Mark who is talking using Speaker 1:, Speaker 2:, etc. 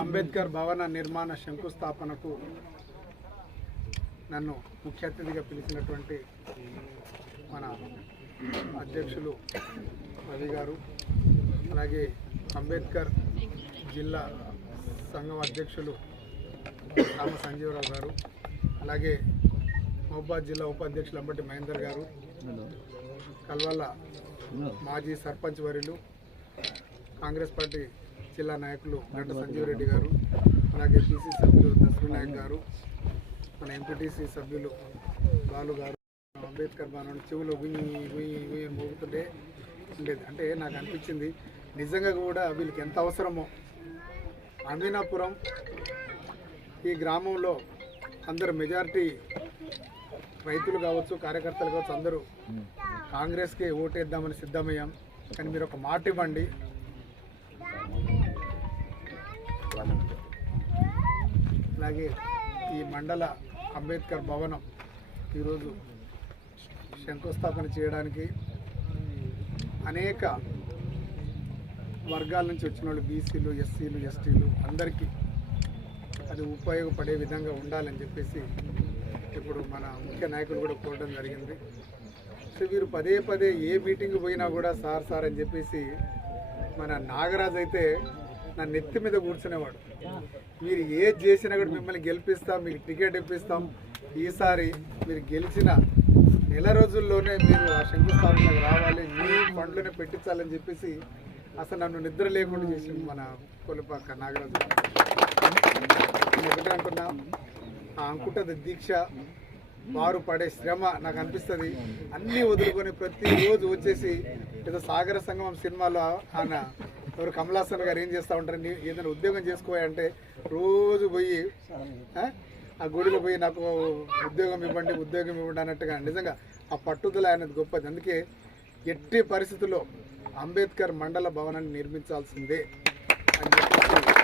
Speaker 1: అంబేద్కర్ భవన నిర్మాణ శంకుస్థాపనకు నన్ను ముఖ్య అతిథిగా పిలిచినటువంటి మన అధ్యక్షులు రవి గారు అలాగే అంబేద్కర్ జిల్లా సంఘం అధ్యక్షులు రామ సంజీవరావు గారు అలాగే మహబాద్ జిల్లా ఉపాధ్యక్షులు అంబటి మహేందర్ గారు కల్వల్ల మాజీ సర్పంచ్ వర్యులు కాంగ్రెస్ పార్టీ జిల్లా నాయకులు గంట సంజీవ్ రెడ్డి గారు అలాగే పీసీ సభ్యులు దసరు నాయక్ గారు మన ఎంపీటీసీ సభ్యులు బాలు గారు అంబేద్కర్ భవనం చెవులో గుయ్యి గుయ్యి గుయ్యి మోగుతుంటే ఉండేది. అంటే నాకు అనిపించింది నిజంగా కూడా వీళ్ళకి ఎంత అవసరమో. అమీనాపురం ఈ గ్రామంలో అందరు మెజారిటీ రైతులు కావచ్చు కార్యకర్తలు కావచ్చు అందరూ కాంగ్రెస్కి ఓటేద్దామని సిద్ధమయ్యాం. కానీ మీరు ఒక మాట ఇవ్వండి అలాగే ఈ మండల అంబేద్కర్ భవనం ఈరోజు శంకుస్థాపన చేయడానికి అనేక వర్గాల నుంచి వచ్చిన వాళ్ళు బీసీలు ఎస్సీలు ఎస్టీలు అందరికీ అది ఉపయోగపడే విధంగా ఉండాలని చెప్పేసి ఇప్పుడు మన ముఖ్య నాయకులు కూడా కోరడం జరిగింది. సో వీరు పదే పదే ఏ మీటింగ్ పోయినా కూడా సార్ సార్ అని చెప్పేసి మన నాగరాజు అయితే నా నెత్తి మీద కూర్చునేవాడు. మీరు ఏది చేసినా కూడా మిమ్మల్ని గెలిపిస్తాం మీకు టికెట్ ఇప్పిస్తాం. ఈసారి మీరు గెలిచిన నెల రోజుల్లోనే మీరు ఆ శంకుస్థాపనకు రావాలి మీ ఫండ్లోనే పెట్టించాలని చెప్పేసి అసలు నన్ను నిద్ర లేకుండా చేసింది మన కొలిపాక నాగరాజు. నేను ఒకటే అనుకున్నా ఆ అంకుటది దీక్ష వారు పడే శ్రమ నాకు అనిపిస్తుంది. అన్నీ వదులుకొని ప్రతిరోజు వచ్చేసి ఏదో సాగర సంగమం సినిమాలో ఆయన ఎవరు కమలాసన్ గారు ఏం చేస్తూ ఉంటారు? ఏదైనా ఉద్యోగం చేసుకోవాలంటే రోజు పోయి ఆ, ఆ గుడిలో పోయి నాకు ఉద్యోగం ఇవ్వండి ఉద్యోగం ఇవ్వండి అన్నట్టుగా నిజంగా ఆ పట్టుదల అనేది గొప్పది. అందుకే ఎట్టి పరిస్థితుల్లో అంబేద్కర్ మండల భవనాన్ని నిర్మించాల్సిందే అని చెప్పేసి